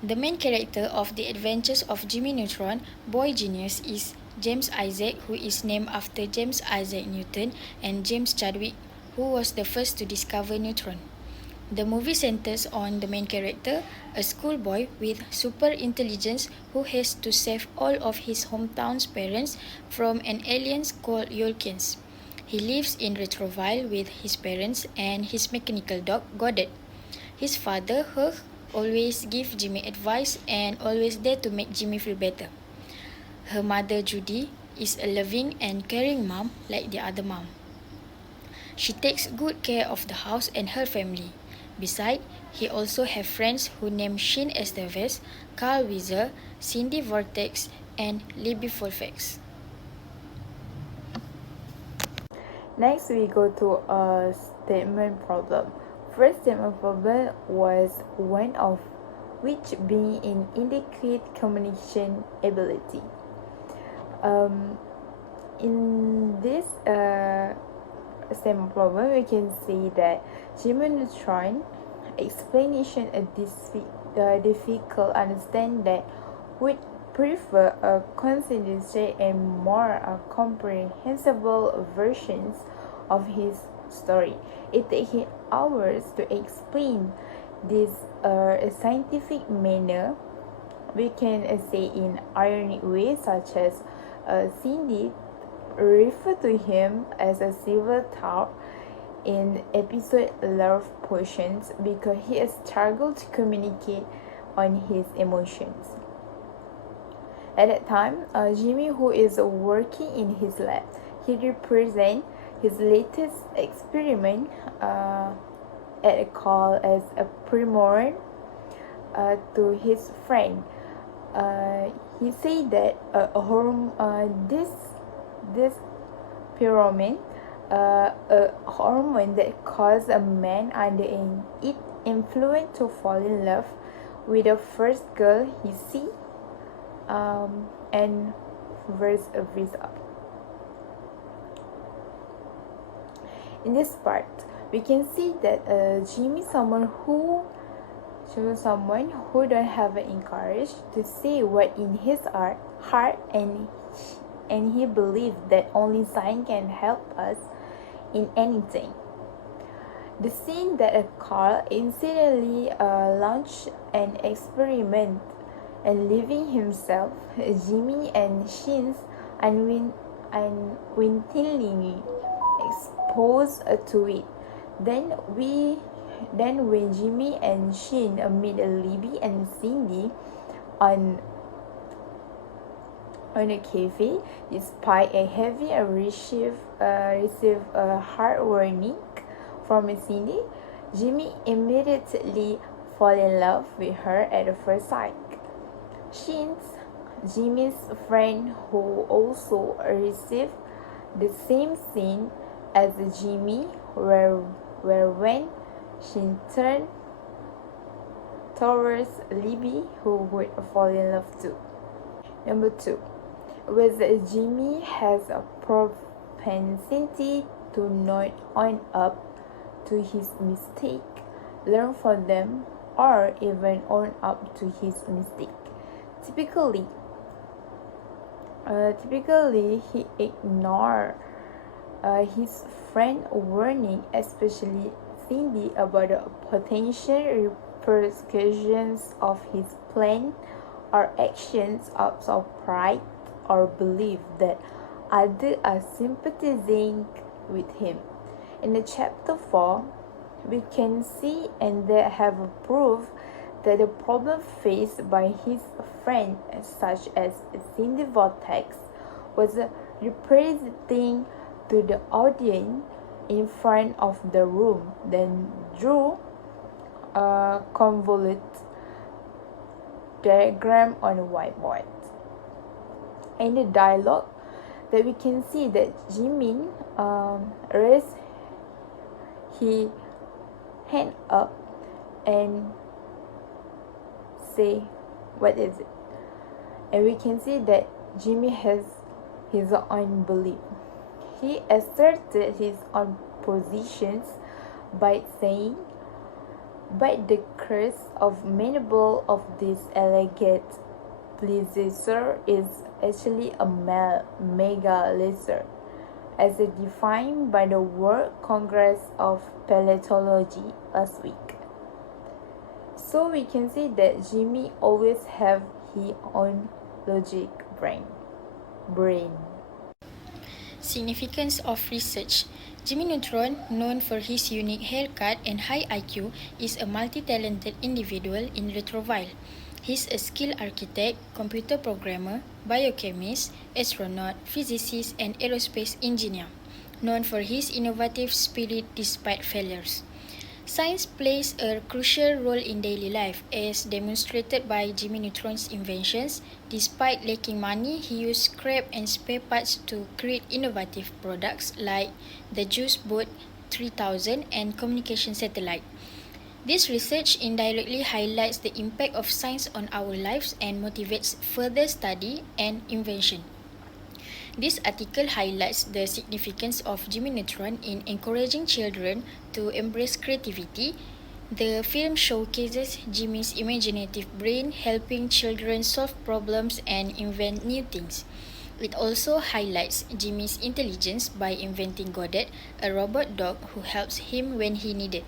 The main character of The Adventures of Jimmy Neutron, Boy Genius, is James Isaac, who is named after James Isaac Newton, and James Chadwick, who was the first to discover neutron. The movie centers on the main character, a schoolboy with super intelligence who has to save all of his hometown's parents from an alien called Yolkins. He lives in Retroville with his parents and his mechanical dog, Goddard. His father, Hugh, always gives Jimmy advice and always there to make Jimmy feel better. Her mother, Judy, is a loving and caring mom like the other mom. She takes good care of the house and her family. Besides, he also have friends who name Shane Estevez, Carl Weiser, Cindy Vortex, and Libby Fulfax. Next, we go to a statement problem. First statement problem was one of which being in inadequate communication ability. In this statement problem, we can see that Jimmy Neutron explanation is difficult understand that would prefer a consistent and more comprehensible versions of his story. It takes him hours to explain this a scientific manner. We can say in ironic ways, such as Cindy refer to him as a silver thought in episode Love Potions because he has struggled to communicate on his emotions. At that time, Jimmy, who is working in his lab, he represents his latest experiment at a call as a primordial to his friend. He said that this pheromone, a hormone that causes a man under its influence to fall in love with the first girl he sees, and verse versa. In this part, we can see that Jimmy someone who don't have encouraged to say what in his heart, and he believes that only science can help us in anything. The scene that a Carl incidentally launched an experiment and leaving himself, Jimmy and Shin's unwittingly exposed to it. Then when Jimmy and Shin meet Libby and Cindy on a cafe, despite a heavy receive a hard warning from Cindy, Jimmy immediately fall in love with her at first sight. Shin's Jimmy's friend, who also received the same scene as Jimmy, where when Shin turned towards Libby, who would fall in love too. Number 2, whether Jimmy has a propensity to not own up to his mistake, learn from them, or even own up to his mistake. Typically, he ignores his friend warning, especially Cindy, about the potential repercussions of his plan or actions out of pride or belief that others are sympathizing with him. In the chapter 4, we can see and they have proof that the problem faced by his friend, such as Cindy Vortex, was representing to the audience in front of the room, then drew a convoluted diagram on a whiteboard. In the dialogue, that we can see that Jimmy raised his hand up and say, "What is it?" And we can see that Jimmy has his own belief. He asserted his own positions by saying, but the crest of mandible of this elegant plesiosaur is actually a megalosaur, as defined by the World Congress of Paleontology last week. So we can see that Jimmy always have his own logic brain. Significance of research. Jimmy Neutron, known for his unique haircut and high IQ, is a multi-talented individual in Retroville. He's a skilled architect, computer programmer, biochemist, astronaut, physicist, and aerospace engineer, known for his innovative spirit despite failures. Science plays a crucial role in daily life, as demonstrated by Jimmy Neutron's inventions. Despite lacking money, he used scrap and spare parts to create innovative products like the Juice Boat 3000 and communication satellite. This research indirectly highlights the impact of science on our lives and motivates further study and invention. This article highlights the significance of Jimmy Neutron in encouraging children to embrace creativity. The film showcases Jimmy's imaginative brain, helping children solve problems and invent new things. It also highlights Jimmy's intelligence by inventing Godet, a robot dog who helps him when he needed.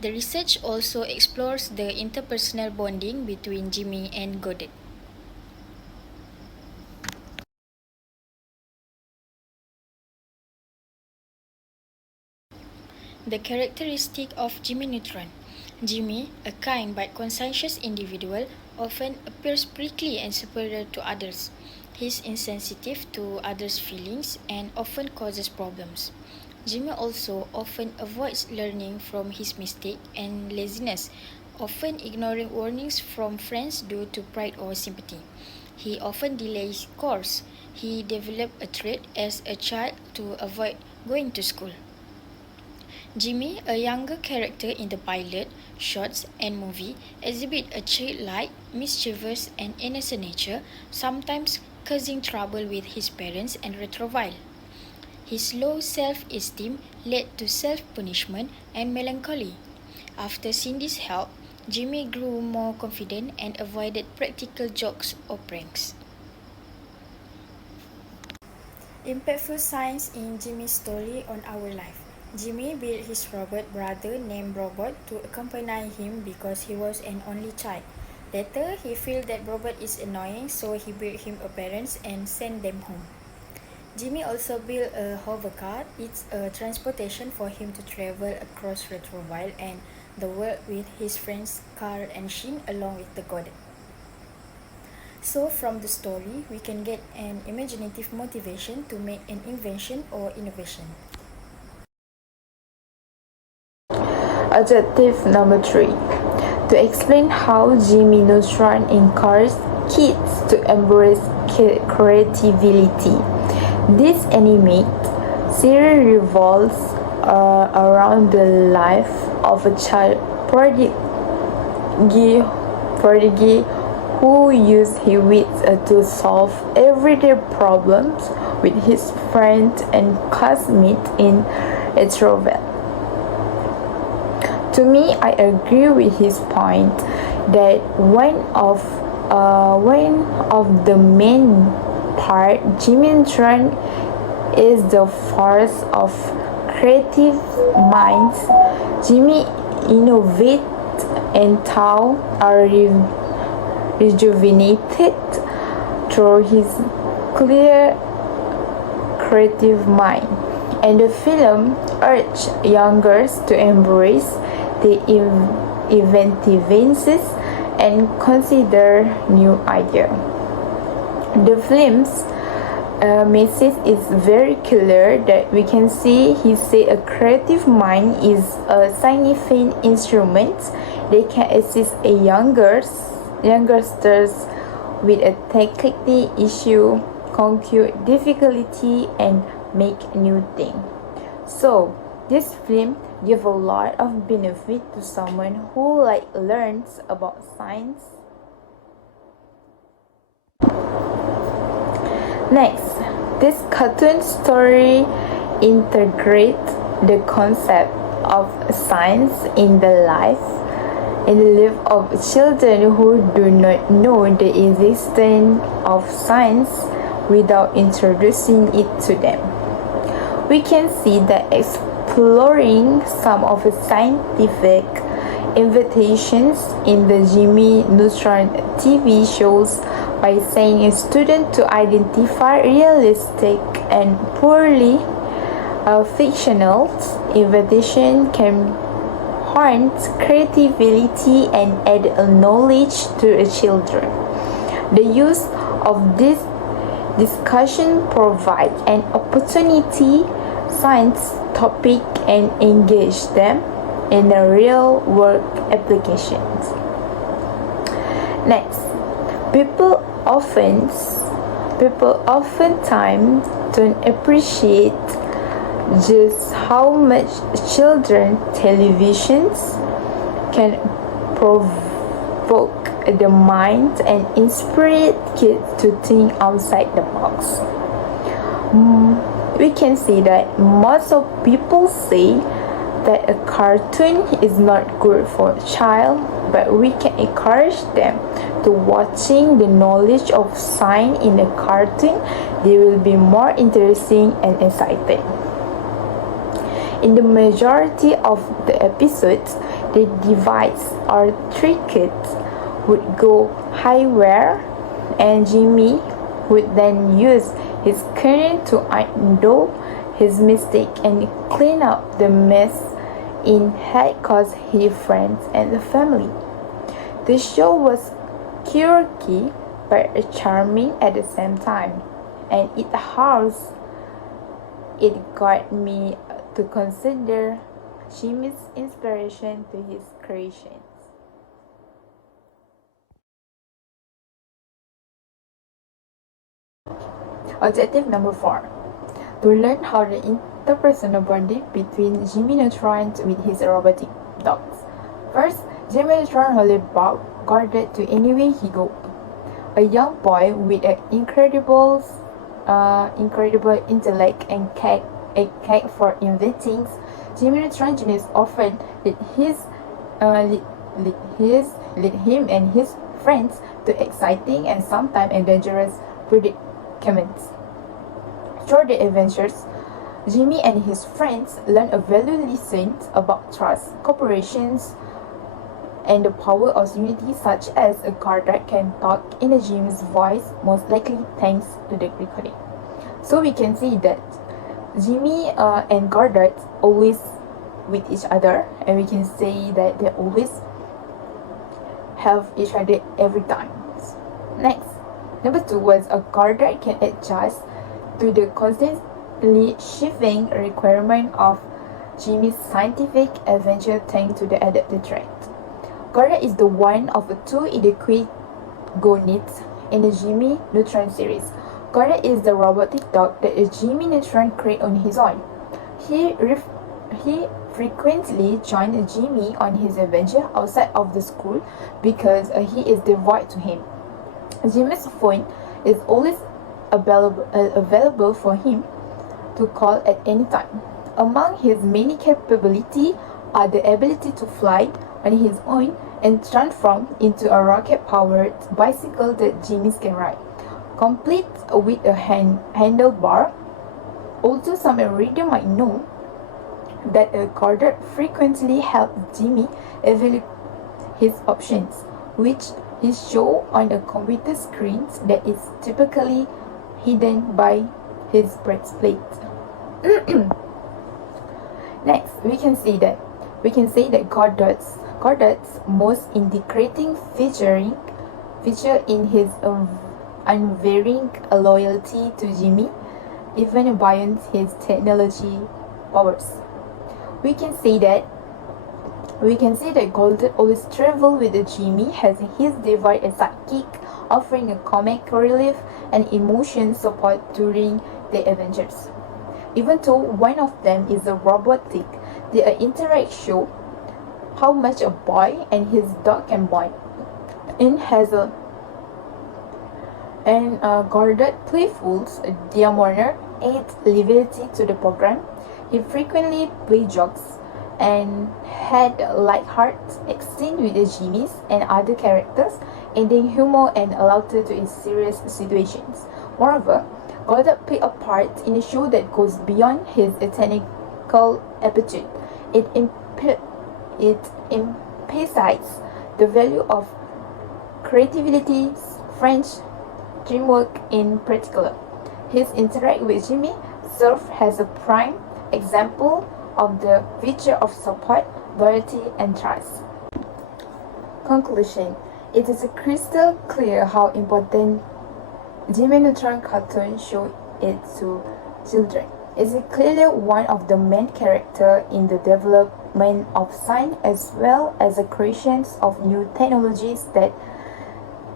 The research also explores the interpersonal bonding between Jimmy and Godet. The characteristic of Jimmy Neutron. Jimmy, a kind but conscientious individual, often appears prickly and superior to others. He is insensitive to others' feelings and often causes problems. Jimmy also often avoids learning from his mistake and laziness, often ignoring warnings from friends due to pride or sympathy. He often delays course. He developed a trait as a child to avoid going to school. Jimmy, a younger character in the pilot, shorts, and movie, exhibits a childlike, mischievous, and innocent nature, sometimes causing trouble with his parents and Retroville. His low self-esteem led to self-punishment and melancholy. After Cindy's help, Jimmy grew more confident and avoided practical jokes or pranks. Impactful signs in Jimmy's story on our life. Jimmy built his robot brother named Robot to accompany him because he was an only child. Later, he felt that Robot is annoying, so he built him a parents and sent them home. Jimmy also built a hovercar. It's a transportation for him to travel across Retroville and the world with his friends Carl and Shin along with the Godet. So from the story, we can get an imaginative motivation to make an invention or innovation. Adjective number 3. To explain how Jimmy Neutron encourages kids to embrace creativity. This animated series revolves around the life of a child prodigy who uses his wits to solve everyday problems with his friends and classmates in Retroville. To me, I agree with his point that one of the main part, Jimmy Neutron is the force of creative minds. Jimmy innovates and thoughts are rejuvenated through his clear creative mind. And the film urges youngers to embrace the inventiveness and consider new ideas. The film's message is very clear that we can see he said a creative mind is a significant instrument that can assist a youngsters with a technical issue, conquer difficulty, and make new things. So this film gives a lot of benefit to someone who learns about science. Next, this cartoon story integrates the concept of science in the life in the life of children who do not know the existence of science without introducing it to them. We can see that exploring some of the scientific invitations in the Jimmy Neutron TV shows by saying a student to identify realistic and poorly fictional invitation can haunt creativity and add knowledge to the children. The use of this discussion provides an opportunity science topic and engage them in the real world applications. Next, people oftentimes don't appreciate just how much children televisions can provoke the mind and inspire kids to think outside the box. We can see that most of people say that a cartoon is not good for a child, but we can encourage them to watching the knowledge of science in a cartoon. They will be more interesting and exciting. In the majority of the episodes, the device or three kids would go highway, and Jimmy would then use his cunning to undo his mistake and clean up the mess in had caused his friends and the family. The show was quirky but charming at the same time, and it got me to consider Jimmy's inspiration to his creations. Objective number 4. To learn how the interpersonal bonding between Jimmy Neutron with his robotic dogs. First, Jimmy Neutron wholly guarded to anywhere he goes. A young boy with an incredible intellect and a knack for inventing, Jimmy Neutron Jr. often led him and his friends to exciting and sometimes dangerous predicaments. Through the adventures, Jimmy and his friends learn a valuable lesson about trust, cooperation, and the power of unity, such as a car that can talk in a Jimmy's voice, most likely thanks to the recording. So we can see that Jimmy and Goddard always with each other, and we can say that they always help each other every time. Next, number 2 was a Goddard can adjust to the constantly shifting requirement of Jimmy's scientific adventure thanks to the adapted trait. Goddard is the one of the 2 adequate gonids in the Jimmy Neutron series. Goddard is the robotic dog that Jimmy Neutron created on his own. He frequently joined Jimmy on his adventure outside of the school because he is devoted to him. Jimmy's phone is always available for him to call at any time. Among his many capabilities are the ability to fly on his own and transform into a rocket-powered bicycle that Jimmy can ride, complete with a handlebar. Although some reader might know that a Goddard frequently helps Jimmy evaluate his options, which is shown on a computer screen that is typically hidden by his breastplate. Next, we can say that Goddard's most integrating feature in his unvarying loyalty to Jimmy, even beyond his technology powers. We can say that Goddard always travels with Jimmy as his devout sidekick, offering a comic relief and emotion support during the adventures. Even though one of them is a robotic, the interact show how much a boy and his dog can bond. Goddard playfuls Diamonder adds levity to the program. He frequently plays jokes and had light-hearted exchange with the Jimmys and other characters, adding humor and laughter to its serious situations. Moreover, Goddard played a part in a show that goes beyond his technical aptitude. It emphasizes the value of creativity, French teamwork in particular. His interaction with Jimmy served as a prime example of the virtue of support, loyalty, and trust. Conclusion: it is crystal clear how important Jimmy Neutron cartoon show is to children. It is clearly one of the main characters in the development of science as well as the creations of new technologies that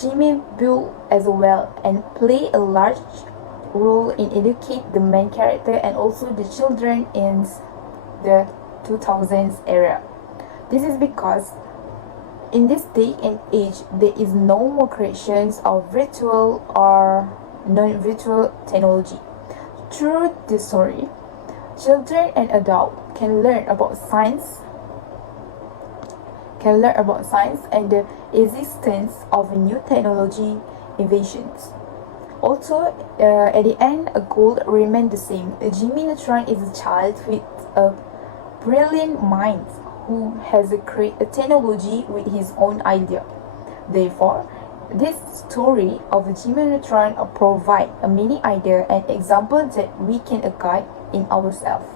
Jimmy built as well and play a large role in educate the main character and also the children in the 2000s era. This is because in this day and age there is no more creations of virtual or non-virtual technology. Through this story, children and adults can learn about science and the existence of new technology innovations. Also, at the end, a goal remains the same. Jimmy Neutron is a child with a brilliant mind who has created a technology with his own idea. Therefore, this story of Jimmy Neutron provides many ideas and examples that we can guide in ourselves.